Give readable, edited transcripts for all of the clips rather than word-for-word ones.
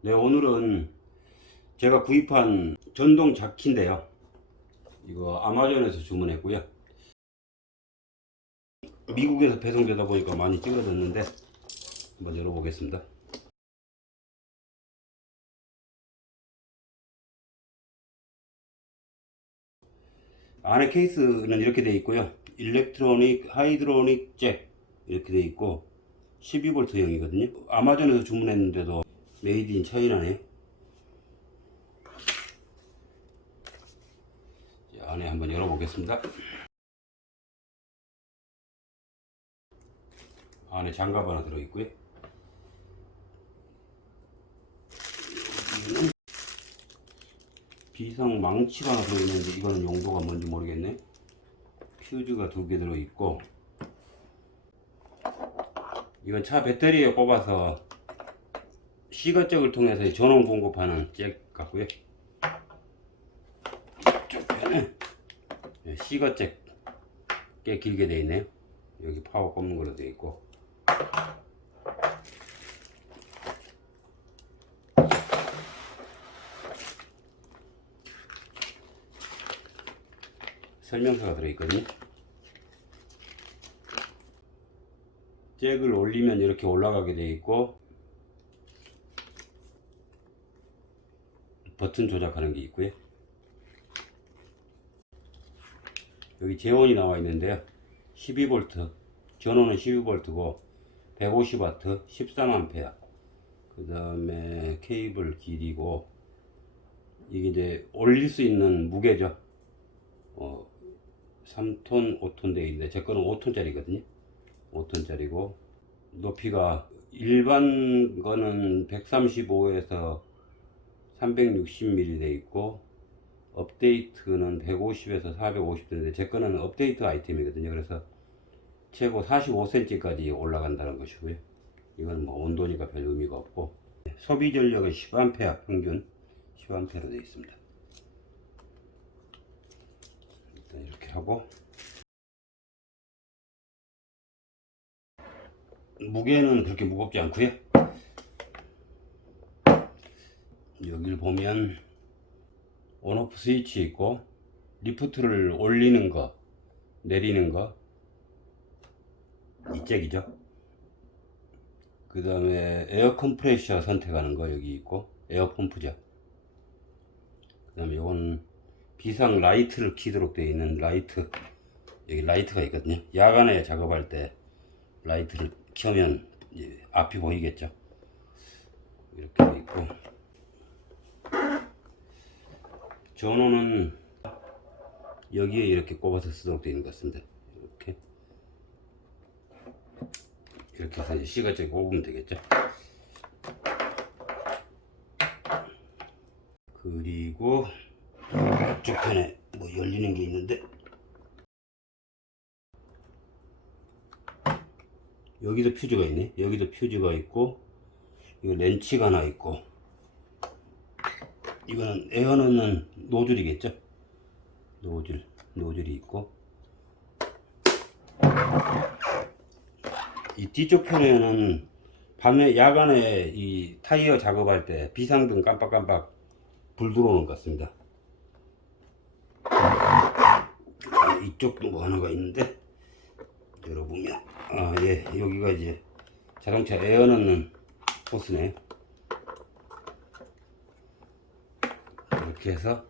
네, 오늘은 제가 구입한 전동 자키인데요. 이거 아마존에서 주문했고요. 미국에서 배송되다 보니까 많이 찌그러졌는데 한번 열어보겠습니다. 안에 케이스는 이렇게 되어 있고요. 일렉트로닉 하이드로닉 잭 이렇게 되어 있고 12V형이거든요. 아마존에서 주문했는데도 메이드 인 차이나네. 안에 한번 열어보겠습니다. 안에 장갑 하나 들어있고요. 비상 망치가 하나 들어있는데 이거는 용도가 뭔지 모르겠네. 퓨즈가 2개 들어있고, 이건 차 배터리에 꼽아서 시거잭을 통해서 전원 공급하는 잭 같고요. 이쪽 편에 시거잭 꽤 길게 되어 있네요. 여기 파워 꼽는 걸로 되어 있고, 설명서가 들어있거든요. 잭을 올리면 이렇게 올라가게 되어 있고, 버튼 조작하는 게 있고요. 여기 제온이 나와 있는데요. 12V, 전원은 12V고 150W, 13A. 그 다음에 케이블 길이고, 이게 이제 올릴 수 있는 무게죠. 3톤, 5톤 되어 있는데 제 거는 5톤짜리거든요. 5톤짜리고 높이가 일반 거는 135에서 360mm 되어 있고, 업데이트는 150에서 450 되는데 제 거는 업데이트 아이템이거든요. 그래서 최고 45cm까지 올라간다는 것이고요. 이건 뭐 온도니까 별 의미가 없고, 소비 전력은 10A, 평균 10A로 되어 있습니다. 일단 이렇게 하고, 무게는 그렇게 무겁지 않고요. 여기를 보면 온오프 스위치 있고, 리프트를 올리는 거, 내리는 거, 이 잭이죠. 그 다음에 에어 콤프레샤 선택하는 거 여기 있고, 에어 펌프죠. 그 다음에 이건 비상 라이트를 켜도록 되어 있는 라이트, 여기 라이트가 있거든요. 야간에 작업할 때 라이트를 켜면 앞이 보이겠죠. 이렇게 되어 있고, 전원은 여기에 이렇게 꼽아서 쓰도록 되어 있는 것 같습니다. 이렇게 해서 시거잭 꼽으면 되겠죠. 그리고 이쪽 편에 뭐 열리는 게 있는데, 여기도 퓨즈가 있네. 여기도 퓨즈가 있고, 이거 렌치가 하나 있고, 이거는 에어 넣는 노즐이겠죠. 노즐이 있고, 이 뒤쪽 편에는 밤에 야간에 이 타이어 작업할 때 비상등 깜빡깜빡 불 들어오는 것 같습니다. 이쪽도 뭐 하나가 있는데, 열어보면 예, 여기가 이제 자동차 에어 넣는 호스네요. 이렇게 해서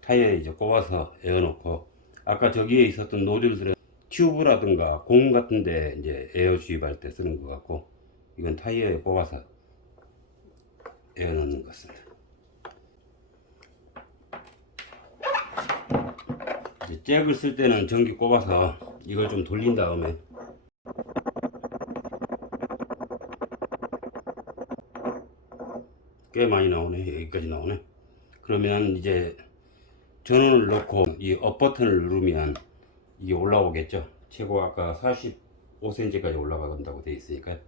타이어에 이제 꼽아서 에어 넣고, 아까 저기에 있었던 노즐들은 튜브라든가 공 같은데 이제 에어 주입할 때 쓰는 것 같고, 이건 타이어에 꼽아서 에어 넣는 것 같습니다. 이제 잭을 쓸 때는 전기 꼽아서 이걸 좀 돌린 다음에 꽤 많이 나오네. 여기까지 나오네. 그러면 이제 전원을 넣고 이 업 버튼을 누르면 이게 올라오겠죠. 최고 아까 45cm까지 올라간다고 되어 있으니까요.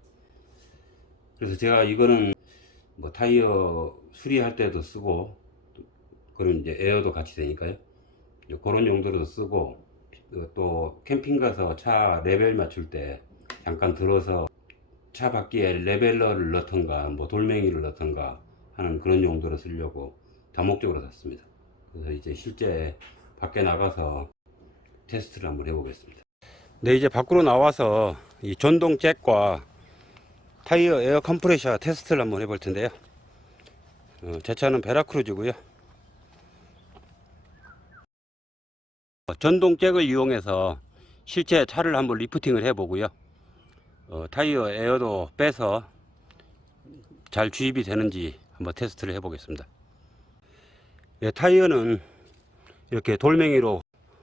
그래서 제가 이거는 뭐 타이어 수리할 때도 쓰고, 그런 이제 에어도 같이 되니까요. 그런 용도로도 쓰고, 또 캠핑 가서 차 레벨 맞출 때 잠깐 들어서 차 바퀴에 레벨러를 넣던가 뭐 돌멩이를 넣던가 하는 그런 용도로 쓰려고 다목적으로 샀습니다. 그래서 이제 실제 밖에 나가서 테스트를 한번 해보겠습니다. 네, 이제 밖으로 나와서 이 전동 잭과 타이어 에어 컴프레셔 테스트를 한번 해볼 텐데요. 제 차는 베라크루즈고요. 전동 잭을 이용해서 실제 차를 한번 리프팅을 해보고요. 타이어 에어도 빼서 잘 주입이 되는지 한번 테스트를 해보겠습니다. 예, 타이어는 이렇게 돌멩이로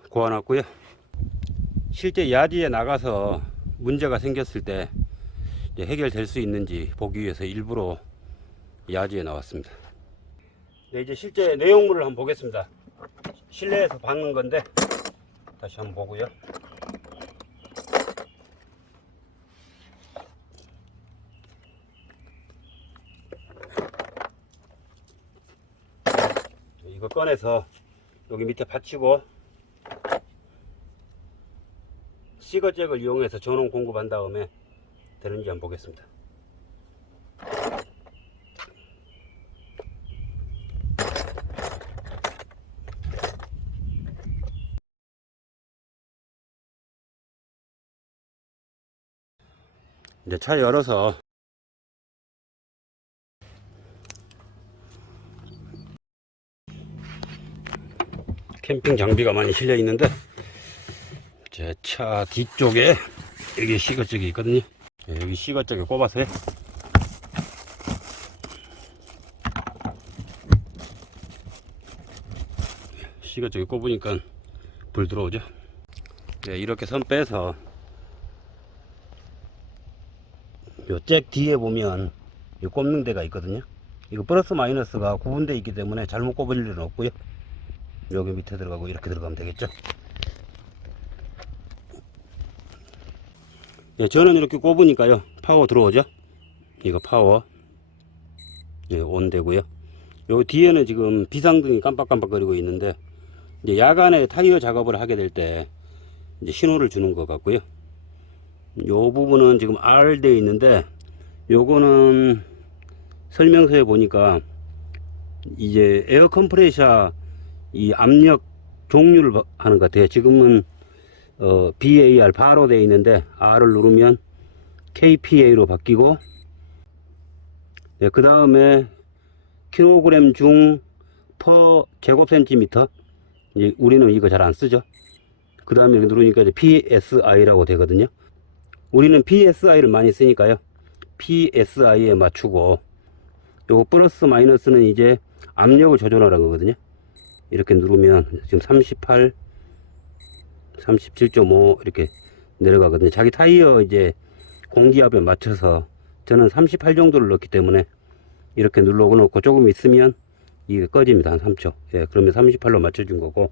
고아놨고요. 실제 야지에 나가서 문제가 생겼을 때 해결될 수 있는지 보기 위해서 일부러 야지에 나왔습니다. 네, 이제 실제 내용물을 한번 보겠습니다. 실내에서 박는 건데 다시 한번 보고요. 이거 꺼내서 여기 밑에 받치고 시거잭을 이용해서 전원 공급한 다음에 되는지 한번 보겠습니다. 이제 차 열어서 캠핑 장비가 많이 실려 있는데 제 차 뒤쪽에 여기 시거잭이 있거든요. 여기 시거잭에 꼽아서요. 시거잭에 꼽으니까 불 들어오죠. 네, 이렇게 선 빼서 요 잭 뒤에 보면 요 꼽는 데가 있거든요. 이거 플러스 마이너스가 구분되어 있기 때문에 잘못 꼽을 일은 없고요. 여기 밑에 들어가고 이렇게 들어가면 되겠죠. 예, 저는 이렇게 꼽으니까요 파워 들어오죠. 이거 파워 온 되고요. 요 뒤에는 지금 비상등이 깜빡깜빡거리고 있는데 이제 야간에 타이어 작업을 하게 될 때 이제 신호를 주는 것 같고요. 요 부분은 지금 R 되어 있는데 요거는 설명서에 보니까 이제 에어 컴프레셔 이 압력 종류를 하는 것 같아요. 지금은 BAR 바로 되어 있는데 R을 누르면 KPA로 바뀌고, 네, 그 다음에 킬로그램 중 퍼 제곱센티미터, 우리는 이거 잘 안 쓰죠. 그 다음에 누르니까 이제 PSI라고 되거든요. 우리는 PSI를 많이 쓰니까요 PSI에 맞추고, 요거 플러스 마이너스는 이제 압력을 조절하라는 거거든요. 이렇게 누르면 지금 38 37.5 이렇게 내려가거든요. 자기 타이어 이제 공기압에 맞춰서 저는 38 정도를 넣기 때문에 이렇게 눌러 놓고 조금 있으면 이게 꺼집니다. 한 3초. 예, 그러면 38로 맞춰준 거고,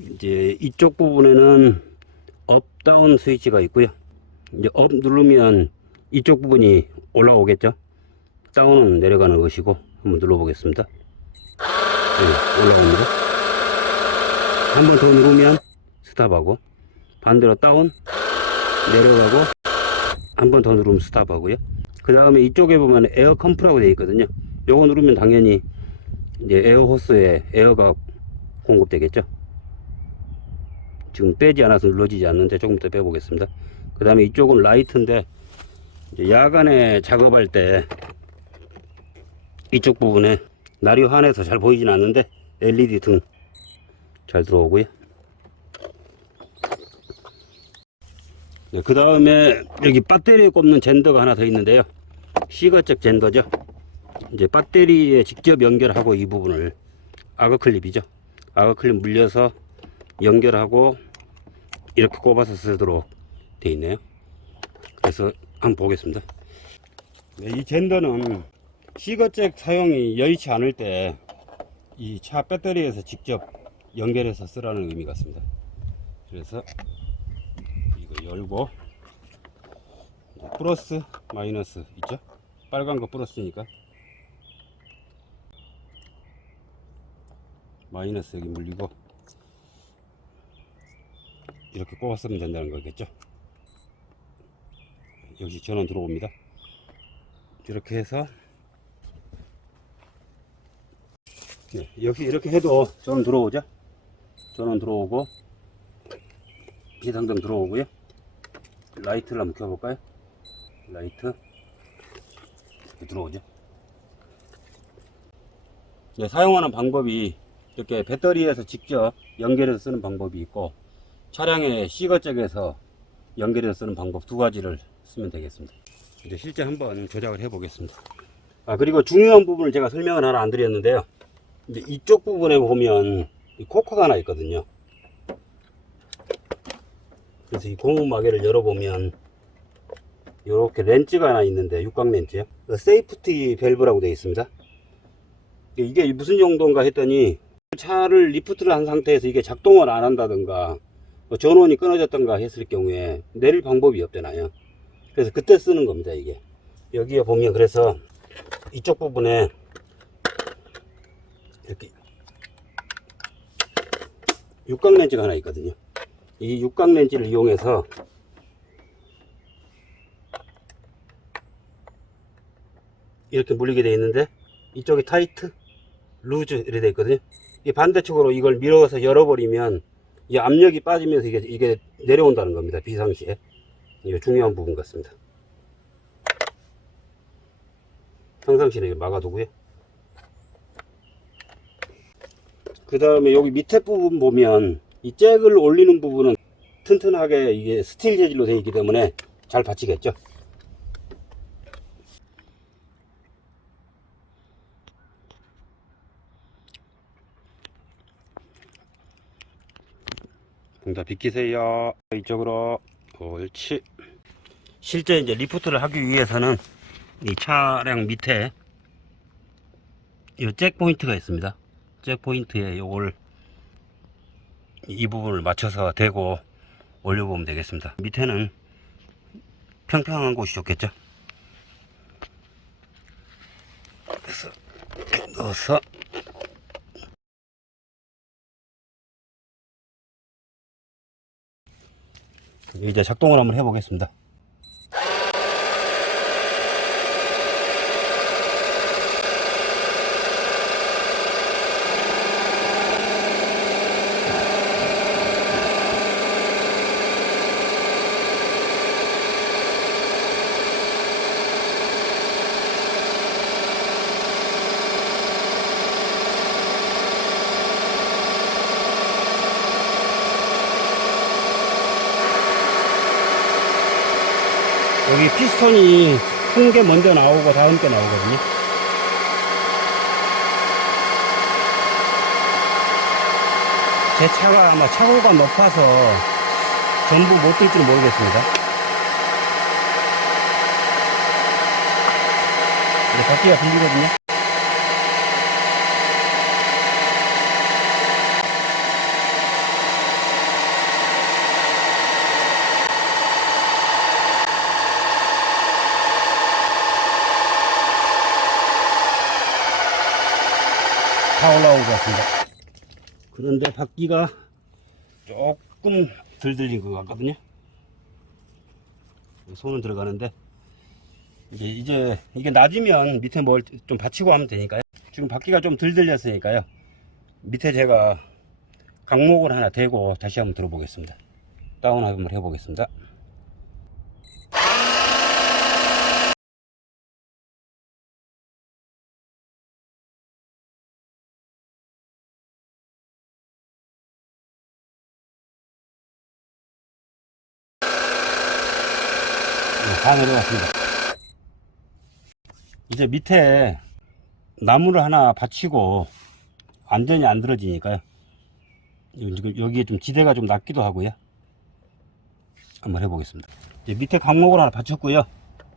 이제 이쪽 부분에는 업 다운 스위치가 있고요. 이제 업 누르면 이쪽 부분이 올라오겠죠. 다운은 내려가는 것이고, 한번 눌러 보겠습니다. 네, 올라옵니다. 한 번 더 누르면 스탑하고, 반대로 다운 내려가고, 한 번 더 누르면 스탑하고요. 그 다음에 이쪽에 보면 에어 컴프라고 되어 있거든요. 요거 누르면 당연히 이제 에어 호스에 에어가 공급되겠죠. 지금 빼지 않아서 눌러지지 않는데 조금 더 빼보겠습니다. 그 다음에 이쪽은 라이트인데 이제 야간에 작업할 때 이쪽 부분에 날이 환해서 잘 보이진 않는데 LED 등 잘 들어오고요. 네, 그 다음에 여기 배터리에 꼽는 젠더가 하나 더 있는데요. 시거잭 젠더죠. 이제 배터리에 직접 연결하고 이 부분을 악어 클립이죠. 악어 클립 물려서 연결하고 이렇게 꼽아서 쓰도록 되어 있네요. 그래서 한번 보겠습니다. 네, 이 젠더는 시거잭 사용이 여의치 않을 때 이 차 배터리에서 직접 연결해서 쓰라는 의미 같습니다. 그래서 이거 열고 플러스 마이너스 있죠. 빨간 거 플러스니까 마이너스 여기 물리고 이렇게 꼽았으면 된다는 거겠죠. 역시 전원 들어옵니다. 이렇게 해서 역시 이렇게 해도 저는 들어오죠. 저는 들어오고 비상등 들어오고요. 라이트를 한번 켜볼까요? 라이트 이렇게 들어오죠. 네, 사용하는 방법이 이렇게 배터리에서 직접 연결해서 쓰는 방법이 있고 차량의 시거 쪽에서 연결해서 쓰는 방법 두 가지를 쓰면 되겠습니다. 이제 실제 한번 조작을 해 보겠습니다. 그리고 중요한 부분을 제가 설명을 하나 안 드렸는데요. 이제 이쪽 부분에 보면 이 코커가 하나 있거든요. 그래서 이 고무 마개를 열어보면 이렇게 렌즈가 하나 있는데 육각 렌즈요. 세이프티 밸브라고 되어 있습니다. 이게 무슨 용도인가 했더니 차를 리프트를 한 상태에서 이게 작동을 안 한다든가 전원이 끊어졌던가 했을 경우에 내릴 방법이 없잖아요. 그래서 그때 쓰는 겁니다. 이게 여기에 보면 그래서 이쪽 부분에 이렇게 육각 렌즈가 하나 있거든요. 이 육각 렌즈를 이용해서 이렇게 물리게 되어 있는데 이쪽이 타이트, 루즈 이렇게 되어 있거든요. 이 반대쪽으로 이걸 밀어서 열어버리면 이 압력이 빠지면서 이게 내려온다는 겁니다. 비상시에. 이게 중요한 부분 같습니다. 평상시에 막아두고요. 그 다음에 여기 밑에 부분 보면 이 잭을 올리는 부분은 튼튼하게 이게 스틸 재질로 되어 있기 때문에 잘 받치겠죠. 다 비키세요. 이쪽으로 옳지. 실제 이제 리프트를 하기 위해서는 이 차량 밑에 이 잭 포인트가 있습니다. 잭 포인트에 요걸 이 부분을 맞춰서 대고 올려보면 되겠습니다. 밑에는 평평한 곳이 좋겠죠. 그래서 이렇게 넣어서 이제 작동을 한번 해보겠습니다. 여기 피스톤이 큰 게 먼저 나오고 다음 게 나오거든요. 제 차가 아마 차고가 높아서 전부 못 들 줄 모르겠습니다. 이제 바퀴가 들리거든요. 다 올라온 것 같습니다. 그런데 바퀴가 조금 덜 들린 것 같거든요. 손은 들어가는데 이제 이게 낮으면 밑에 뭘 좀 받치고 하면 되니까요. 지금 바퀴가 좀 덜 들렸으니까요. 밑에 제가 강목을 하나 대고 다시 한번 들어보겠습니다. 다운 한번 해보겠습니다. 다 내려왔습니다. 이제 밑에 나무를 하나 받치고 완전히 안 들어지니까요. 여기에 좀 지대가 좀 낮기도 하고요. 한번 해보겠습니다. 이제 밑에 강목을 하나 받쳤고요.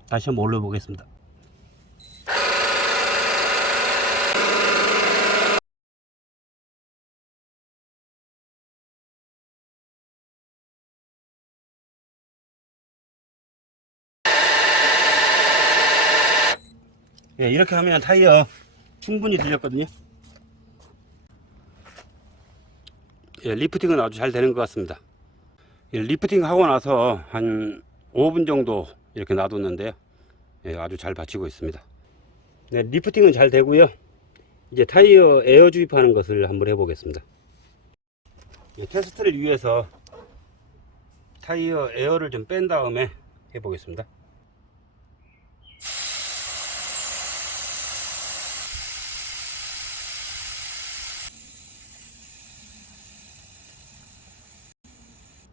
다시 한번 올려보겠습니다. 예, 이렇게 하면 타이어 충분히 들렸거든요. 예, 리프팅은 아주 잘 되는 것 같습니다. 예, 리프팅 하고 나서 한 5분 정도 이렇게 놔뒀는데요. 예, 아주 잘 받치고 있습니다. 네, 리프팅은 잘 되고요. 이제 타이어 에어 주입하는 것을 한번 해보겠습니다. 테스트를 위해서 타이어 에어를 좀 뺀 다음에 해보겠습니다.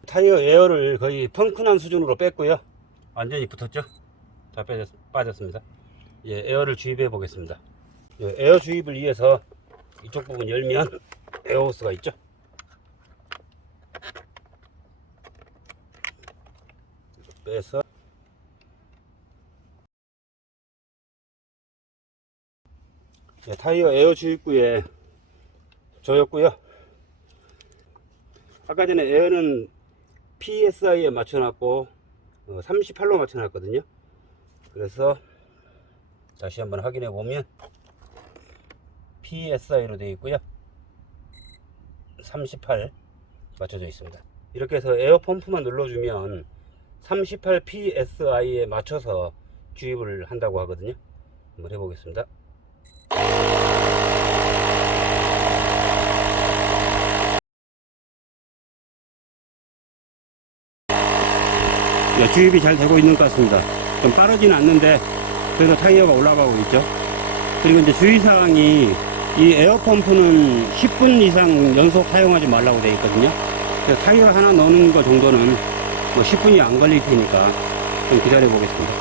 타이어 에어를 거의 펑크난 수준으로 뺐고요. 완전히 붙었죠. 다 빠졌습니다. 이제 에어를 주입해 보겠습니다. 에어 주입을 위해서 이쪽 부분 열면 에어호스가 있죠. 빼서 타이어 에어 주입구에 조였고요. 아까 전에 에어는 PSI에 맞춰놨고 38로 맞춰놨거든요. 그래서 다시 한번 확인해 보면 PSI로 되어 있고요. 38 맞춰져 있습니다. 이렇게 해서 에어 펌프만 눌러주면 38 PSI에 맞춰서 주입을 한다고 하거든요. 한번 해보겠습니다. 주입이 잘 되고 있는 것 같습니다. 좀 빠르지는 않는데 그래도 타이어가 올라가고 있죠. 그리고 이제 주의사항이 이 에어펌프는 10분 이상 연속 사용하지 말라고 되어 있거든요. 그래서 타이어 하나 넣는 거 정도는 뭐 10분이 안 걸릴 테니까 좀 기다려 보겠습니다.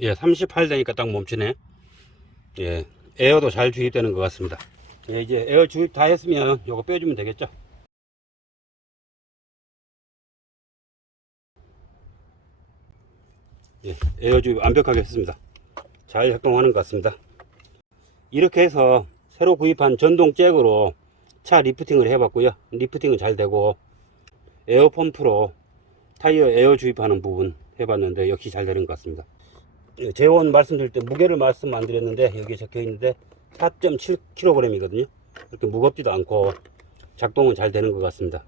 예, 38 되니까 딱 멈추네. 예, 에어도 잘 주입되는 것 같습니다. 예, 이제 에어 주입 다 했으면 요거 빼주면 되겠죠. 예, 에어 주입 완벽하게 했습니다. 잘 작동하는 것 같습니다. 이렇게 해서 새로 구입한 전동 잭으로 차 리프팅을 해봤고요. 리프팅은 잘 되고 에어 펌프로 타이어 에어 주입하는 부분 해봤는데 역시 잘 되는 것 같습니다. 재원 말씀드릴 때 무게를 말씀 안 드렸는데 여기 적혀 있는데 4.7kg 이거든요. 이렇게 무겁지도 않고 작동은 잘 되는 것 같습니다.